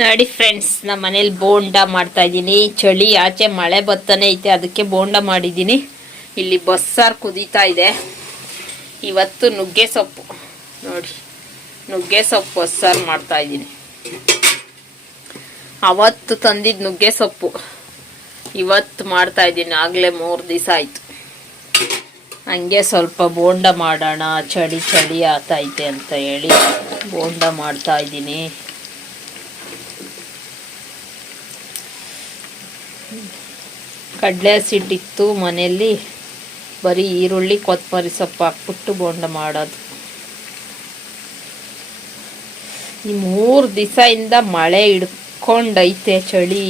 ನೋಡಿ ಫ್ರೆಂಡ್ಸ್ ನಮ್ಮ ಮನೇಲಿ ಬೋಂಡ ಮಾಡ್ತಾ ಇದ್ದೀನಿ. ಚಳಿ, ಆಚೆ ಮಳೆ ಬತ್ತಾನೆ ಐತೆ, ಅದಕ್ಕೆ ಬೋಂಡ ಮಾಡಿದ್ದೀನಿ. ಇಲ್ಲಿ ಬಸ್ಸಾರು ಕುದೀತಾ ಇದೆ. ಇವತ್ತು ನುಗ್ಗೆ ಸೊಪ್ಪು. ನೋಡಿ, ನುಗ್ಗೆ ಸೊಪ್ಪು ಬಸ್ಸಾರು ಮಾಡ್ತಾ ಇದ್ದೀನಿ. ಅವತ್ತು ತಂದಿದ್ದ ನುಗ್ಗೆ ಸೊಪ್ಪು. ಇವತ್ತು ಮಾಡ್ತಾ ಇದ್ದೀನಿ, ಆಗಲೇ ಮೂರು ದಿವಸ ಆಯಿತು. ಹಂಗೆ ಸ್ವಲ್ಪ ಬೋಂಡ ಮಾಡೋಣ, ಚಳಿ ಚಳಿ ಆತೈತೆ ಅಂತ ಹೇಳಿ ಬೋಂಡ ಮಾಡ್ತಾ ಇದ್ದೀನಿ. ಕಡಲೆ ಹಸಿಟ್ಟಿತ್ತು ಮನೆಯಲ್ಲಿ. ಬರೀ ಈರುಳ್ಳಿ ಕೊತ್ತಂಬರಿ ಸೊಪ್ಪು ಹಾಕ್ಬಿಟ್ಟು ಬೋಂಡ ಮಾಡೋದು. ಈ ಮೂರು ದಿವಸದಿಂದ ಮಳೆ ಹಿಡ್ಕೊಂಡೈತೆ ಚಳಿ.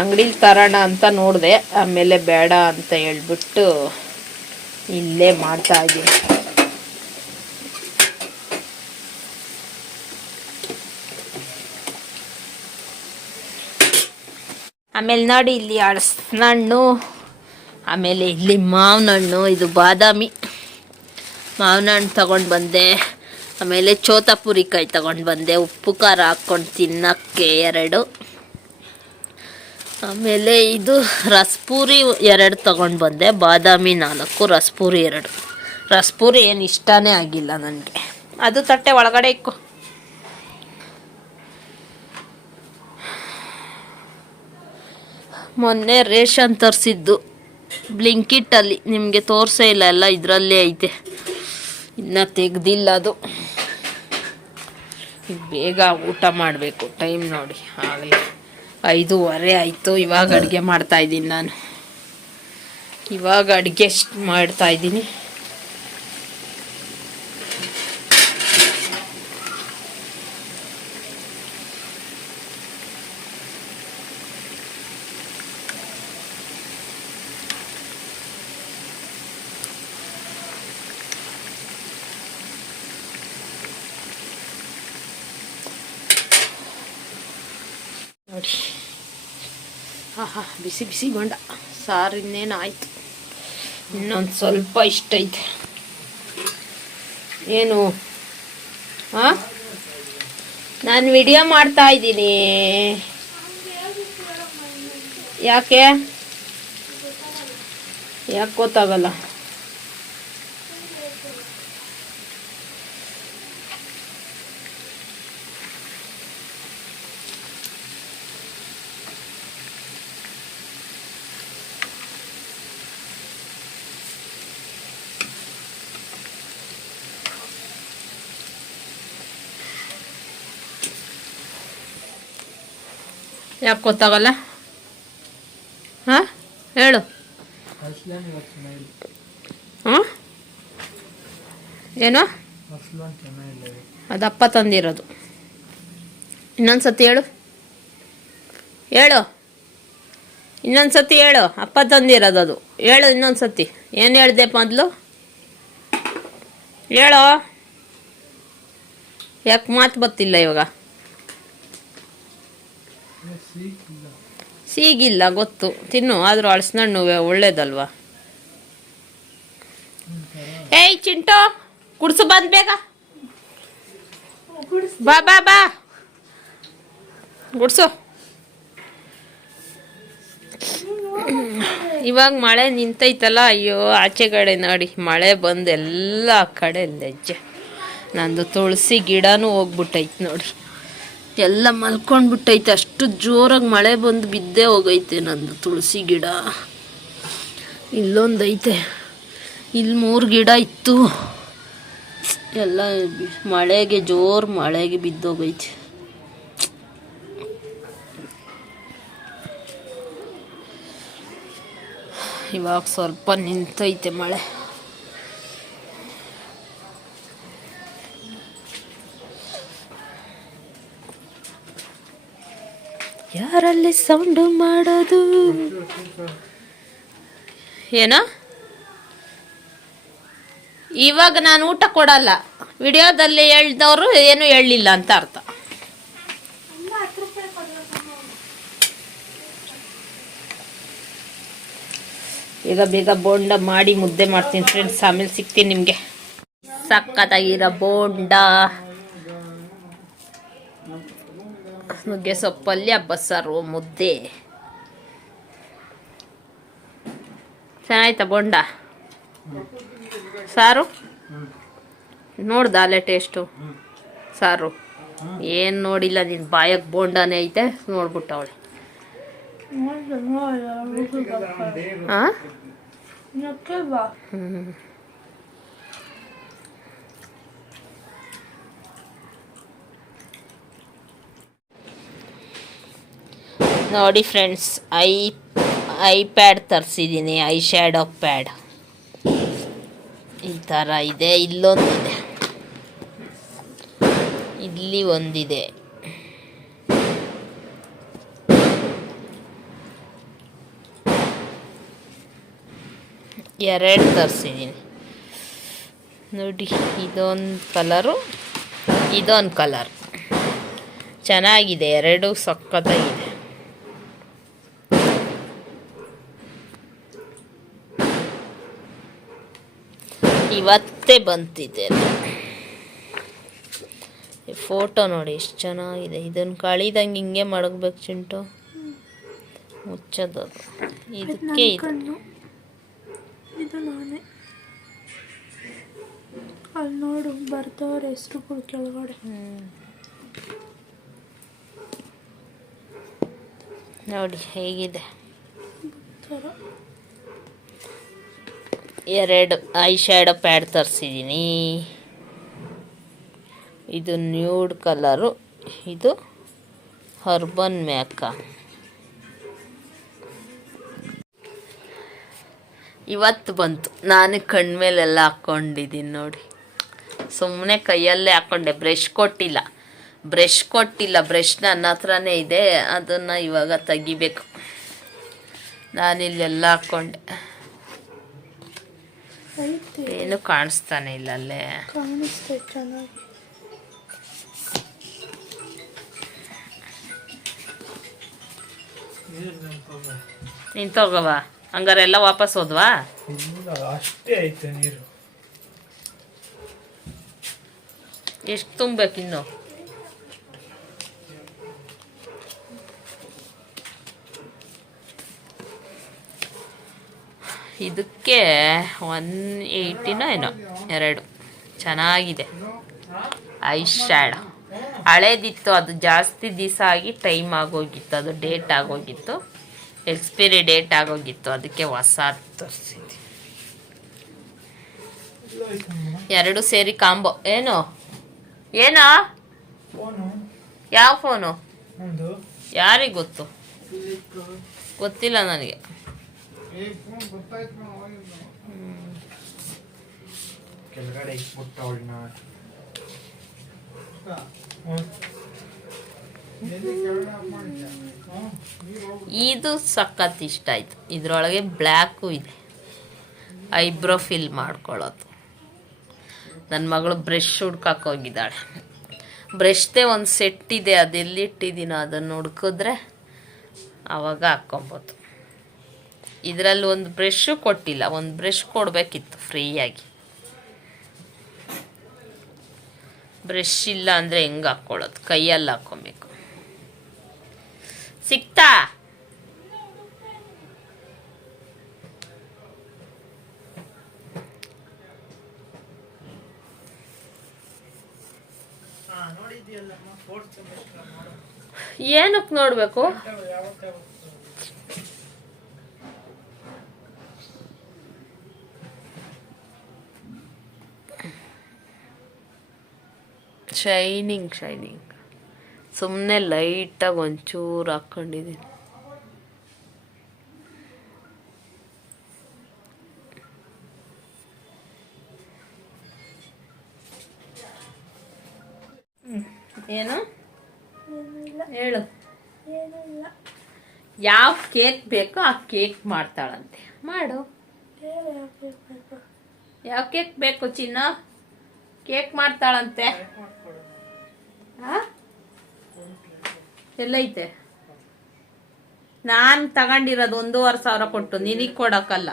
ಅಂಗಡೀಲಿ ತರೋಣ ಅಂತ ನೋಡಿದೆ, ಆಮೇಲೆ ಬೇಡ ಅಂತ ಹೇಳ್ಬಿಟ್ಟು ಇಲ್ಲೇ ಮಾಡ್ತಾ ಇದ್ದೀನಿ. ಆಮೇಲೆ ನೋಡಿ ಇಲ್ಲಿ ಹಳಸಿನ ಹಣ್ಣು ಆಮೇಲೆ ಇಲ್ಲಿ ಮಾವಿನ ಹಣ್ಣು ಇದು ಬಾದಾಮಿ. ಮಾವಿನ ಹಣ್ಣು ತಗೊಂಡು ಬಂದೆ. ಆಮೇಲೆ ಚೋತಾಪುರಿಕಾಯಿ ತಗೊಂಡು ಬಂದೆ. ಉಪ್ಪು, ಖಾರ ಹಾಕ್ಕೊಂಡು ತಿನ್ನಕ್ಕೆ ಎರಡು. ಆಮೇಲೆ ಇದು ರಸ್ಪೂರಿ ಎರಡು ತಗೊಂಡು ಬಂದೆ. ಬಾದಾಮಿ ನಾಲ್ಕು, ರಸ್ಪೂರಿ ಎರಡು. ರಸ್ಪೂರಿ ಏನು ಇಷ್ಟನೇ ಆಗಿಲ್ಲ ನನಗೆ ಅದು ತಟ್ಟೆ ಒಳಗಡೆ ಇಕ್ಕು. ಮೊನ್ನೆ ರೇಷನ್ ತರಿಸಿದ್ದು. ಬ್ಲಿಂಕಿಟ್ಟಲ್ಲಿ ನಿಮಗೆ ತೋರಿಸೇ ಇಲ್ಲ, ಎಲ್ಲ ಇದರಲ್ಲೇ ಐತೆ. ಇನ್ನು ತೆಗ್ದಿಲ್ಲ ಅದು. ಬೇಗ ಊಟ ಮಾಡಬೇಕು. ಟೈಮ್ ನೋಡಿ. ಆಗಲಿ. ಐದೂವರೆ ಆಯಿತು. ಇವಾಗ ಅಡುಗೆ ಮಾಡ್ತಾಯಿದ್ದೀನಿ ನಾನು. ಇವಾಗ ಅಡುಗೆ ಮಾಡ್ತಾ ಇದ್ದೀನಿ ನೋಡಿ ಆಹಾ, ಬಿಸಿ ಬಿಸಿ ಬಂಡ ಸಾರು ಇನ್ನೇನು ಆಯ್ತು? ಇನ್ನೊಂದು ಸ್ವಲ್ಪ ಇಷ್ಟ ಐತೆ ಏನು? ಹಾಂ ನಾನು ವಿಡಿಯೋ ಮಾಡ್ತಾ ಇದ್ದೀನಿ. ಯಾಕೆ? ಯಾಕೆ ಗೊತ್ತಾಗಲ್ಲ. ಯಾಕೆ ಗೊತ್ತಾಗಲ್ಲ? ಹಾಂ? ಹೇಳು. ಹಾಂ? ಏನು? ಅದಪ್ಪ ತಂದಿರೋದು. ಇನ್ನೊಂದು ಸತಿ ಹೇಳು. ಹೇಳು. ಇನ್ನೊಂದು ಸತಿ ಹೇಳು. ಅಪ್ಪ ತಂದಿರೋದು ಅದು. ಹೇಳು ಇನ್ನೊಂದು ಸತಿ ಏನು ಹೇಳ್ದೆ ಮೊದಲು? ಹೇಳೋ? ಯಾಕೆ ಮಾತು ಬರ್ತಿಲ್ಲ ಇವಾಗ? ಸೀಗಿಲ್ಲ ಗೊತ್ತು. ತಿನ್ನು ಆದರೂ ಹಣ್ಣು ಒಳ್ಳೇದಲ್ವಾ? ಏಯ್ ಚಿಂಟು ಕುಡ್ಸು ಬಂದ್ ಬೇಗ. ಬಾ ಬಾ ಬಾ. ಗುಡ್ಸು ಇವಾಗ ಮಳೆ ನಿಂತೈತಲ್ಲ ಅಯ್ಯೋ ಆಚೆ ಕಡೆ ನೋಡಿ. ಮಳೆ ಬಂದು ಎಲ್ಲ ಕಡೆ ಲಜ್ಜೆ. ನಂದು ತುಳಸಿ ಗಿಡನೂ ಹೋಗ್ಬಿಟ್ಟೈತೆ ನೋಡಿ ಎಲ್ಲ ಮಲ್ಕೊಂಡ್ಬಿಟ್ಟೈತೆ. ಅಷ್ಟು ಜೋರಾಗಿ ಮಳೆ ಬಂದು ಬಿದ್ದೇ ಹೋಗೈತೆ ನಂದು ತುಳಸಿ ಗಿಡ. ಇಲ್ಲೊಂದೈತೆ. ಇಲ್ಲಿ ಮೂರು ಗಿಡ ಇತ್ತು. ಎಲ್ಲ ಮಳೆಗೆ ಜೋರು ಮಳೆಗೆ ಬಿದ್ದೋಗೈತೆ. ಇವಾಗ ಸ್ವಲ್ಪ ನಿಂತೈತೆ ಮಳೆ. ಯಾರಲ್ಲಿ ಸೌಂಡು ಮಾಡೋದು? ಏನ? ಇವಾಗ ನಾನು ಊಟ ಕೊಡಲ್ಲ. ವಿಡಿಯೋದಲ್ಲಿ ಹೇಳ್ದವರು ಏನು ಹೇಳಲಿಲ್ಲ ಅಂತ ಅರ್ಥ. ಈಗ ಬೇಗ ಬೋಂಡ ಮಾಡಿ ಮುದ್ದೆ ಮಾಡ್ತೀನಿ. ಫ್ರೆಂಡ್ಸ್ ಆಮೇಲೆ ಸಿಗ್ತೀನಿ ನಿಮಗೆ. ಸಕ್ಕತ್ತಾಗಿರೋ ಬೋಂಡ. ನುಗ್ಗೆ ಸೊಪ್ಪಲ್ಲಿ ಪಲ್ಯ ಬಸ್ಸಾರು ಮುದ್ದೆ. ಚೆನ್ನಾಯ್ತಾ ಬೋಂಡ? ಸಾರು? ನೋಡ್ದ ಅಲ್ಲೇ ಟೇಸ್ಟು ಸಾರು. ಏನು ನೋಡಿಲ್ಲ ನಿನ್ನ ಬಾಯಕ್ಕೆ ಬೋಂಡನೇ ಐತೆ ನೋಡ್ಬಿಟ್ಟವಳೆ ಹಾಂ ಹ್ಞೂ ನೋಡಿ ಫ್ರೆಂಡ್ಸ್, ಐ ಐ ಪ್ಯಾಡ್ ತರಿಸಿದ್ದೀನಿ, ಐ ಶ್ಯಾಡೋ ಪ್ಯಾಡ್. ಈ ಥರ ಇದೆ, ಇಲ್ಲೊಂದಿದೆ. ಇಲ್ಲಿ ಒಂದಿದೆ. ಎರಡು ತರಿಸಿದ್ದೀನಿ. ನೋಡಿ, ಇದೊಂದು ಕಲರು, ಇದೊಂದು ಕಲರ್. ಚೆನ್ನಾಗಿದೆ, ಎರಡು ಸಖತ್ತಾಗಿದೆ ಇವತ್ತೇ ಬಂತಿದೆ. ಫೋಟೋ ನೋಡಿ ಎಷ್ಟು ಚೆನ್ನಾಗಿದೆ. ಇದನ್ನು ಕಳಿದಂಗೆ ಹಿಂಗೆ ಮಡಗಬೇಕು ಚಿಂಟು. ಮುಚ್ಚೋದು ಇದಕ್ಕೆ ಇದು. ಇದು ನಾನೇ. ಅಲ್ಲಿ ನೋಡು ಬರ್ತವ್ರೆ ಎಷ್ಟು ಕೆಳಗಡೆ. ನೋಡಿ ಹೇಗಿದೆ. ಎರಡು ಐ ಶ್ಯಾಡೋ ಪ್ಯಾಡ್ ತರಿಸಿದ್ದೀನಿ ಇದು ನ್ಯೂಡ್ ಕಲರು ಇದು ಹರ್ಬನ್ ಮ್ಯಾಕ ಇವತ್ತು ಬಂತು. ನಾನು ಕಣ್ಮೇಲೆಲ್ಲ ಹಾಕ್ಕೊಂಡಿದ್ದೀನಿ ನೋಡಿ. ಸುಮ್ಮನೆ ಕೈಯಲ್ಲೇ ಹಾಕ್ಕೊಂಡೆ ಬ್ರಷ್ ಕೊಟ್ಟಿಲ್ಲ. ಬ್ರಷ್ ಕೊಟ್ಟಿಲ್ಲ. ಬ್ರಷ್ ನನ್ನ ಹತ್ರನೇ ಇದೆ. ಅದನ್ನು ಇವಾಗ ತೆಗಿಬೇಕು. ನಾನಿಲ್ಲೆಲ್ಲ ಹಾಕ್ಕೊಂಡೆ ಏನು ಕಾಣಿಸ್ತಾನೆ ಇಲ್ಲ ಅಲ್ಲೇ. ಚೆನ್ನಾಗಿ ನೀನು ತಗೋವ? ಹಂಗಾರೆ ಎಲ್ಲ ವಾಪಸ್ ಹೋದ್ವಾ? ಇಲ್ಲ ಅಷ್ಟೇ ಐತೆ ನೀರು. ಎಷ್ಟು ತುಂಬಬೇಕು ಇದಕ್ಕೆ ಒನ್ ಏಯ್ಟಿನೋ ಏನೋ ಎರಡು. ಚೆನ್ನಾಗಿದೆ. ಐ ಶ್ಯಾಡ್ ಹಳೇದಿತ್ತು ಅದು ಜಾಸ್ತಿ ದಿವಸ ಆಗಿ ಟೈಮ್ ಆಗೋಗಿತ್ತು ಅದು ಡೇಟ್ ಆಗೋಗಿತ್ತು. ಎಕ್ಸ್ಪೈರಿ ಡೇಟ್ ಆಗೋಗಿತ್ತು ಅದಕ್ಕೆ ಹೊಸ ತರಿಸಿದ್ವಿ. ಎರಡು ಸೇರಿ ಕಾಂಬೋ ಏನು? ಏನಾ? ಯಾವ ಫೋನು ಯಾರಿಗೆ ಗೊತ್ತು? ಗೊತ್ತಿಲ್ಲ ನನಗೆ. ಕೆಳಗಡೆ ಅವಳನ್ನ. ಇದು ಸಖತ್ ಇಷ್ಟ ಆಯ್ತು. ಇದ್ರೊಳಗೆ ಬ್ಲ್ಯಾಕು ಇದೆ. ಐಬ್ರೋ ಫಿಲ್ ಮಾಡ್ಕೊಳ್ಳೋದು. ನನ್ನ ಮಗಳು ಬ್ರಷ್ ಹುಡ್ಕಾಕೋಗಿದ್ದಾಳೆ ಬ್ರಷ್ದೇ ಒಂದು ಸೆಟ್ ಇದೆ ಅದೆಲ್ಲಿಟ್ಟಿದ್ದೀನೋ ಅದನ್ನು ಹುಡ್ಕಿದ್ರೆ ಆವಾಗ ಹಾಕ್ಕೊಬೋದು. ಇದರಲ್ಲಿ ಒಂದು ಬ್ರಷು ಕೊಟ್ಟಿಲ್ಲ ಒಂದು ಬ್ರಷ್ ಕೊಡಬೇಕಿತ್ತು ಫ್ರೀಯಾಗಿ. ಬ್ರಷ್ ಇಲ್ಲ ಅಂದರೆ ಹೆಂಗೆ ಹಾಕ್ಕೊಳ್ಳೋದು ಕೈಯಲ್ಲಿ ಹಾಕ್ಕೊಬೇಕು ಸಿಕ್ತಾ? ಏನಕ್ಕೆ ನೋಡಬೇಕು? ಶೈನಿಂಗ್ ಶೈನಿಂಗ್ ಸುಮ್ಮನೆ ಲೈಟಾಗಿ ಒಂಚೂರು ಹಾಕ್ಕೊಂಡಿದ್ದೀನಿ ಏನು? ಹೇಳು. ಏನಿಲ್ಲ. ಯಾವ ಕೇಕ್ ಬೇಕೋ ಆ ಕೇಕ್ ಮಾಡ್ತಾಳಂತೆ. ಮಾಡು. ಯಾವ ಕೇಕ್ ಬೇಕು ಚಿನ್ನ? ಕೇಕ್ ಮಾಡ್ತಾಳಂತೆ? ಎಲ್ಲೈತೆ? ನಾನು ತಗೊಂಡಿರೋದು ಒಂದೂವರೆ ಸಾವಿರ ಕೊಟ್ಟು ನಿನಗೆ ಕೊಡಕ್ಕಲ್ಲ.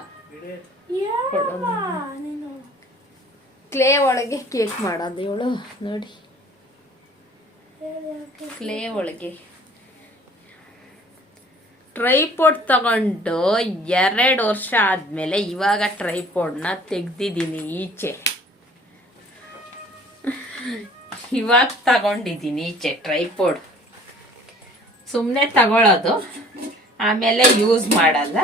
ಕ್ಲೇ ಒಳಗೆ ಕೇಕ್ ಮಾಡೋದು ಇವಳು ನೋಡಿ. ಕ್ಲೇ ಒಳಗೆ. ಟ್ರೈಪೋಡ್ ತಗೊಂಡು ಎರಡು ವರ್ಷ ಆದ್ಮೇಲೆ ಇವಾಗ ಟ್ರೈಪೋಡ್ನ ತೆಗ್ದಿದ್ದೀನಿ ಈಚೆ. ಇವಾಗ ತಗೊಂಡಿದ್ದೀನಿ ಈಚೆ ಟ್ರೈಪೋಡ್ ಸುಮ್ಮನೆ ತಗೊಳ್ಳೋದು ಆಮೇಲೆ ಯೂಸ್ ಮಾಡಲ್ಲ.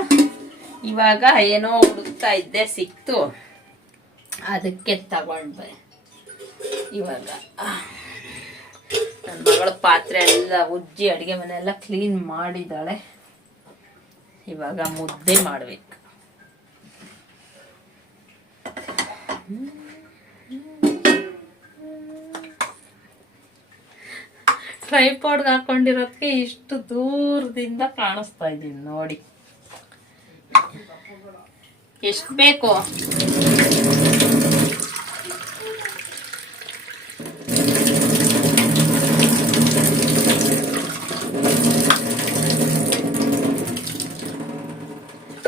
ಇವಾಗ ಏನೋ ಹುಡುಕ್ತಾ ಇದ್ದೆ, ಸಿಕ್ತು. ಅದಕ್ಕೆ ತಗೊಂಡ್ಬೆ. ಇವಾಗ ನನ್ನ ಮಗಳ ಪಾತ್ರೆ ಎಲ್ಲ ಉಜ್ಜಿ ಅಡುಗೆ ಮನೆ ಎಲ್ಲ ಕ್ಲೀನ್ ಮಾಡಿದ್ದಾಳೆ ಇವಾಗ ಮುದ್ದೆ ಮಾಡ್ಬೇಕು. ಟ್ರೈಪಾಡ್ಗೆ ಹಾಕೊಂಡಿರೋದಕ್ಕೆ ಇಷ್ಟು ದೂರದಿಂದ ಕಾಣಿಸ್ತಾ ಇದ್ದೀನಿ ನೋಡಿ. ಎಷ್ಟು ಬೇಕು?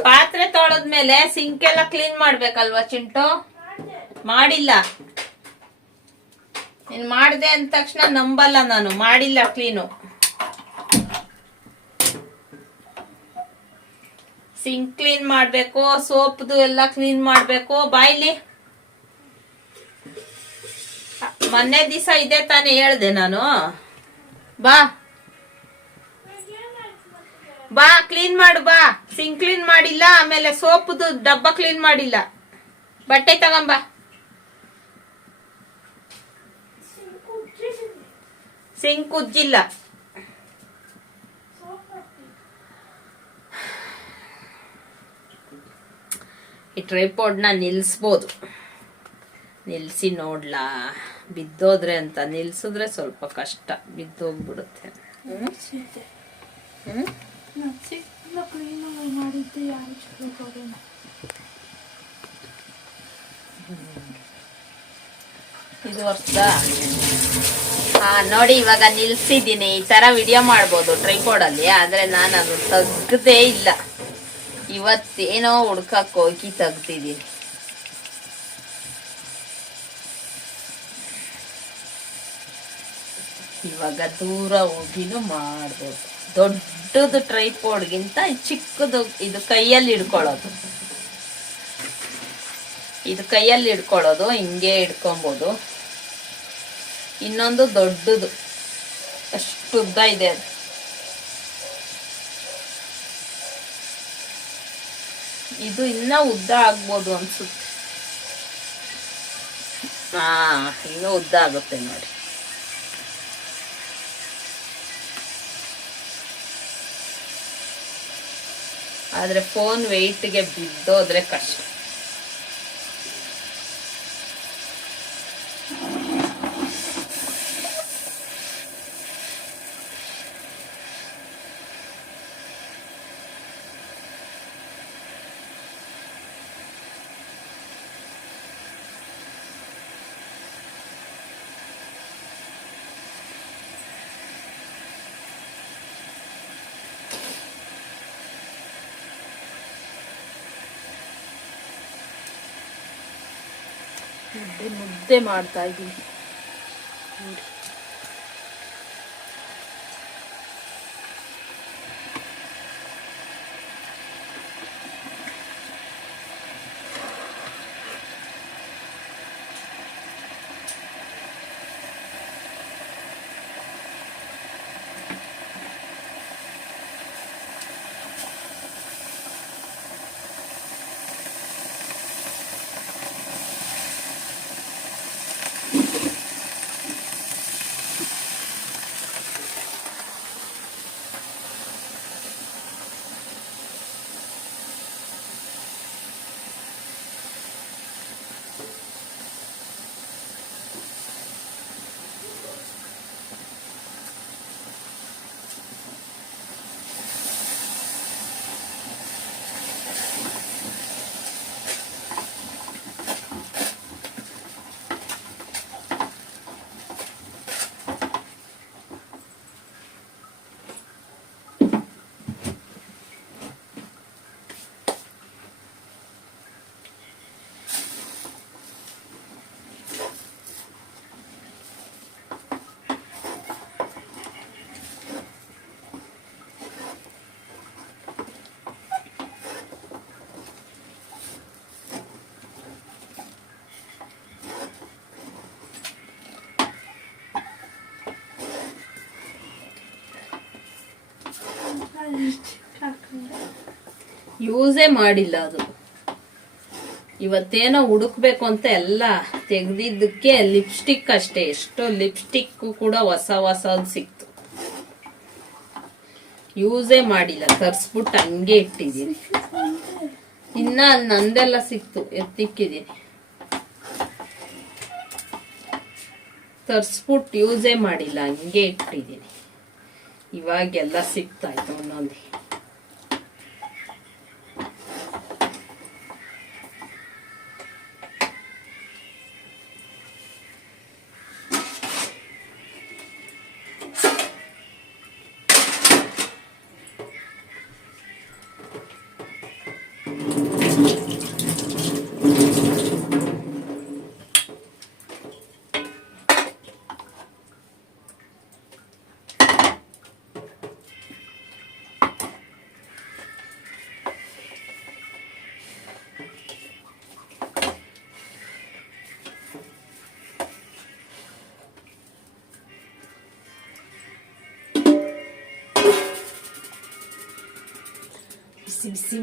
ಪಾತ್ರೆ ತೊಳೆದ್ಮೇಲೆ ಸಿಂಕ್ ಎಲ್ಲ ಕ್ಲೀನ್ ಮಾಡ್ಬೇಕಲ್ವಾ ಚಿಂಟು? ಮಾಡಿಲ್ಲ. ನೀನ್ ಮಾಡಿದೆ ಅಂದ ತಕ್ಷಣ ನಂಬಲ್ಲ ನಾನು. ಮಾಡಿಲ್ಲ ಕ್ಲೀನು. ಸಿಂಕ್ ಕ್ಲೀನ್ ಮಾಡ್ಬೇಕು, ಸೋಪ್ದು ಎಲ್ಲ ಕ್ಲೀನ್ ಮಾಡ್ಬೇಕು. ಬಾಯ್ಲಿ ಮೊನ್ನೆ ದಿವಸ ಇದೆ ತಾನೇ ಹೇಳ್ದೆ ನಾನು. ಬಾ. ಬಾ, ಕ್ಲೀನ್ ಮಾಡು, ಬಾ. ಸಿಂಕ್ ಕ್ಲೀನ್ ಮಾಡಿಲ್ಲ, ಆಮೇಲೆ ಸೋಪ್ದು ಡಬ್ಬ ಕ್ಲೀನ್ ಮಾಡಿಲ್ಲ. ಬಟ್ಟೆ ತಗೊಂಬ ಸಿಂಕ್ ಉಜ್ಜಿಲ್ಲ ಈ ಟ್ರೈಪೋಡ್ನ ನಿಲ್ಲಿಸ್ಬೋದು ನಿಲ್ಲಿಸಿ ನೋಡ್ಲಾ ಬಿದ್ದೋದ್ರೆ ಅಂತ ನಿಲ್ಸಿದ್ರೆ ಸ್ವಲ್ಪ ಕಷ್ಟ ಬಿದ್ದೋಗ್ಬಿಡುತ್ತೆ ಇದು ವರ್ಷದ ಹಾ ನೋಡಿ, ಇವಾಗ ನಿಲ್ಸಿದ್ದೀನಿ. ಈ ತರ ವಿಡಿಯೋ ಮಾಡ್ಬೋದು ಟ್ರೈಪೋಡ್ ಅಲ್ಲಿ, ಆದ್ರೆ ನಾನು ಅದು ತೆಗ್ದೇ ಇಲ್ಲ. ಇವತ್ತೇನೋ ಹುಡ್ಕಕ್ ಹೋಗಿ ತೆಗ್ದಿದ್ದೀನಿ. ಇವಾಗ ದೂರ ಹೋಗಿನೂ ಮಾಡ್ಬೋದು. ದೊಡ್ಡದು ಟ್ರೈಪೋಡ್ಗಿಂತ ಚಿಕ್ಕದು, ಇದು ಕೈಯಲ್ಲಿ ಇಡ್ಕೊಳ್ಳೋದು ಇದು ಕೈಯಲ್ಲಿ ಹಿಡ್ಕೊಳ್ಳೋದು, ಹಿಂಗೆ ಹಿಡ್ಕೊಬೋದು. ಇನ್ನೊಂದು ದೊಡ್ಡದು. ಅಷ್ಟು ಉದ್ದ ಇದೆ ಅದು. ಇದು ಇನ್ನ ಉದ್ದ ಆಗ್ಬೋದು ಅನ್ಸುತ್ತೆ. ಹಾ, ಇನ್ನೂ ಉದ್ದ ಆಗುತ್ತೆ ನೋಡಿ. ಆದ್ರೆ ಫೋನ್ ವೆಯ್ಟ್ಗೆ ಬಿದ್ದೋದ್ರೆ ಕಷ್ಟ. ಮುದ್ದೆ ಮಾಡ್ತಾ ಇದ್ದೀನಿ. ಯೂಸೇ ಮಾಡಿಲ್ಲ ಅದು. ಇವತ್ತೇನೋ ಹುಡುಕ್ಬೇಕು ಅಂತ ಎಲ್ಲ ತೆಗ್ದಿದ್ದಕ್ಕೆ ಲಿಪ್ಸ್ಟಿಕ್ ಅಷ್ಟೇ. ಎಷ್ಟು ಲಿಪ್ಸ್ಟಿಕ್ ಕೂಡ ಹೊಸ ಹೊಸದು ಸಿಕ್ತು. ಯೂಸೇ ಮಾಡಿಲ್ಲ. ತರ್ಸ್ಬಿಟ್ಟು ಹಂಗೆ ಇಟ್ಟಿದ್ದೀನಿ. ಇನ್ನ ನಂದೆಲ್ಲ ಸಿಕ್ತು. ಎತ್ತಿಕ್ಕಿದ್ದೀನಿ. ತರಿಸ್ಬಿಟ್ಟು ಯೂಸೇ ಮಾಡಿಲ್ಲ. ಹಂಗೆ ಇಟ್ಟಿದ್ದೀನಿ. ಇವಾಗೆಲ್ಲ ಸಿಕ್ತಾಯ್ತು ಒಂದೊಂದು. ಬಿಸಿ ಬಿಸಿ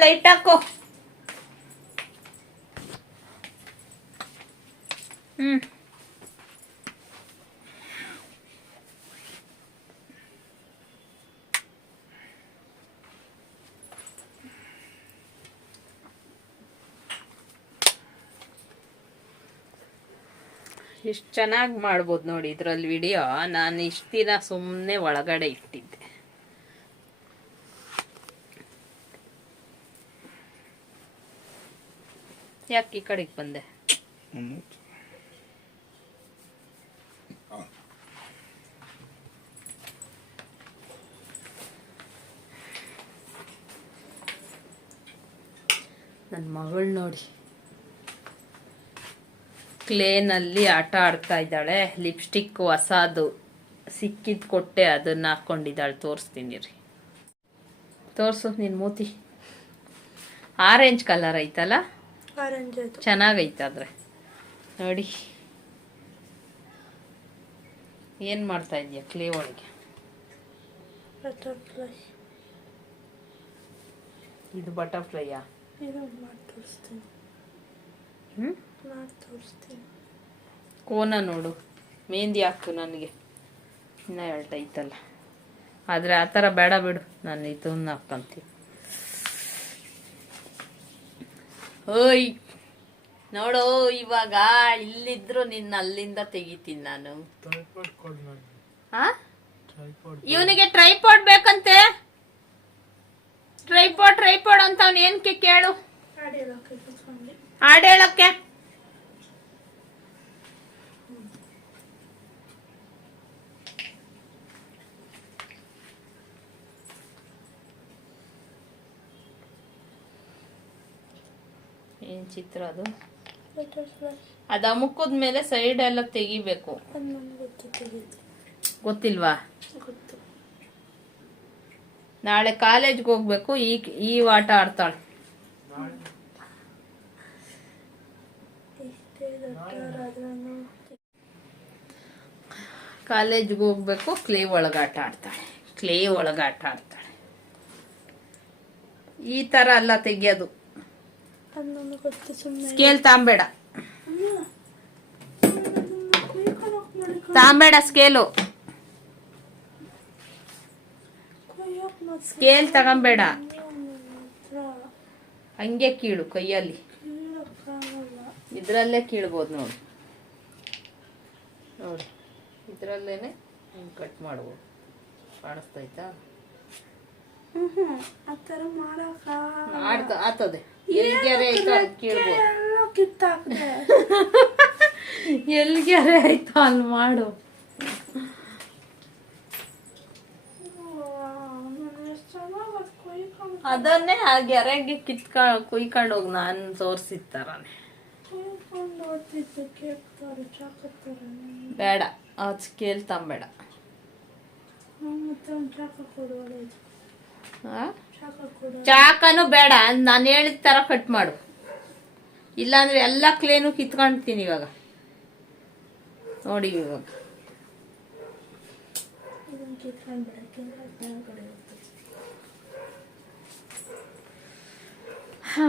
ಲೈಟ್ ಹಾಕೋ ಹ್ಮ್ ಎಷ್ಟು ಚೆನ್ನಾಗಿ ಮಾಡ್ಬೋದು ನೋಡಿ ಇದರಲ್ಲಿ ವಿಡಿಯೋ ನಾನು ಇಷ್ಟು ದಿನ ಸುಮ್ಮನೆ ಒಳಗಡೆ ಇಟ್ಟಿದ್ದೆ. ಯಾಕೆ ಈ ಕಡೆಗೆ ಬಂದೆ? ನನ್ನ ಮಗಳು ನೋಡಿ. ಕ್ಲೇನಲ್ಲಿ ಆಟ ಆಡ್ತಾ ಇದ್ದಾಳೆ, ಲಿಪ್ಸ್ಟಿಕ್ ಹೊಸದು, ಸಿಕ್ಕಿದ್ ಕೊಟ್ಟೆ ಅದನ್ನ ಹಾಕೊಂಡಿದ್ದಾಳೆ. ತೋರಿಸ್ತೀನಿ ರೀ ತೋರಿಸು ಮೂತಿ. ಆರೆಂಜ್ ಕಲರ್ ಐತಲ್ಲ? ಆರೆಂಜ್ ಆಯ್ತು ಚೆನ್ನಾಗೈತಾದ್ರೆ. ನೋಡಿ. ಏನು ಮಾಡ್ತಾ ಇದೀಯ ಕ್ಲೇ ಒಳಗೆ ಬಟರ್ಫ್ಲೈ. ಇದು ಬಟರ್ಫ್ಲೈಯಾ? ಇದು ಮಾಡಿ ತೋರಿಸ್ತೀನಿ ಹ್ಞೂ ಮಾಡಿ ತೋರಿಸ್ತೀನಿ ಕೋನ ನೋಡು. ಮೆಹಂದಿ ಹಾಕು ನನಗೆ. ಇನ್ನೂ ಇತ್ತಲ್ಲ ಆದರೆ ಆ ಥರ ಬೇಡ ಬಿಡು. ನಾನು ಇದನ್ನ ಹಾಕ್ಕಂತೀನಿ ಓಯ್ ನೋಡು ಇವಾಗ ಇಲ್ಲಿದ್ರು ನಿನ್ನ ಅಲ್ಲಿಂದ ತೆಗಿತೀನಿ ನಾನು. ಟ್ರೈಪಾಡ್ ಕೊಡು ನನಗೆ ಹಾ ಟ್ರೈಪಾಡ್ ಇವನಿಗೆ ಟ್ರೈಪಾಡ್ ಬೇಕಂತೆ? ಟ್ರೈಪಾಡ್ ಟ್ರೈಪಾಡ್ ಅಂತ ಅವ್ನು ಏನಕ್ಕೆ ಕೇಳು? ಅಡಿಯಲ್ಲ ಚಿತ್ರ ಅದು. ಅದ ಅಮುಕದ ಮೇಲೆ ಸೈಡ್ ಎಲ್ಲ ತೆಗಿಬೇಕು. ಗೊತ್ತಿಲ್ವಾ? ಗೊತ್ತು. ನಾಳೆ ಕಾಲೇಜ್ಗೆ ಹೋಗ್ಬೇಕು ಈ ಈ ಆಟ ಆಡ್ತಾಳೆ. ಕಾಲೇಜ್ಗೆ ಹೋಗ್ಬೇಕು ಕ್ಲೇ ಒಳಗಾಟ ಆಡ್ತಾಳೆ. ಕ್ಲೇ ಒಳಗಾಟ ಆಡ್ತಾಳೆ. ಈ ತರ ಅಲ್ಲ ತೆಗಿಯೋದು ಅದು ನನಗೆ ಗೊತ್ತು ಸುಮ್ಮನೆ ಸ್ಕೇಲ್ ತಾಂಬೇಡ. ತಾಂಬೇಡ ಸ್ಕೇಲು. ಸ್ಕೇಲ್ ತಗೊಂಬೇಡ. ಹಂಗೆ ಕೀಳು ಕೈಯಲ್ಲಿ. ಇದ್ರಲ್ಲೇ ಕೀಳ್ಬೋದು ನೋಡು. ನೋಡಿ ಇದರಲ್ಲೇನೆ ಹಿಂಗೆ ಕಟ್ ಮಾಡ್ಬೋದು. ಕಾಣಿಸ್ತೈತಾ ಹ್ಞೂ ಹ್ಞೂ ಆ ಥರ ಮಾಡಕ್ಕ. ಆತದೆ. ಎಲ್ಗ್ಯಾರೆ ಆಯ್ತು ಕೇಳ್ಬೋದು. ಎಲ್ಲ ಕಿತ್ತಾಕ್ದೆ ಎಲ್ಗ್ಯಾರೆ ಆಯ್ತು ಅಲ್ಲಿ ಮಾಡು. ಅದನ್ನೇ ಆ ಗೆರೆಗೆ ಕಿತ್ಕ ಕುಯ್ಕೊಂಡು ಹೋಗಿ ನಾನು ತೋರಿಸಿದ ಥರನೇ ಬೇಡ ಅದು ಸ್ಕೇಲ್ ತಂಬೇಡ ಚಾಕನು ಬೇಡ ನಾನು ಹೇಳಿದ ಥರ ಕಟ್ ಮಾಡು. ಇಲ್ಲಾಂದ್ರೆ ಎಲ್ಲ ಕ್ಲೇನು ಕಿತ್ಕೊಂಡ್ತೀನಿ ಇವಾಗ. ನೋಡಿ ಇವಾಗ. ಹಾ.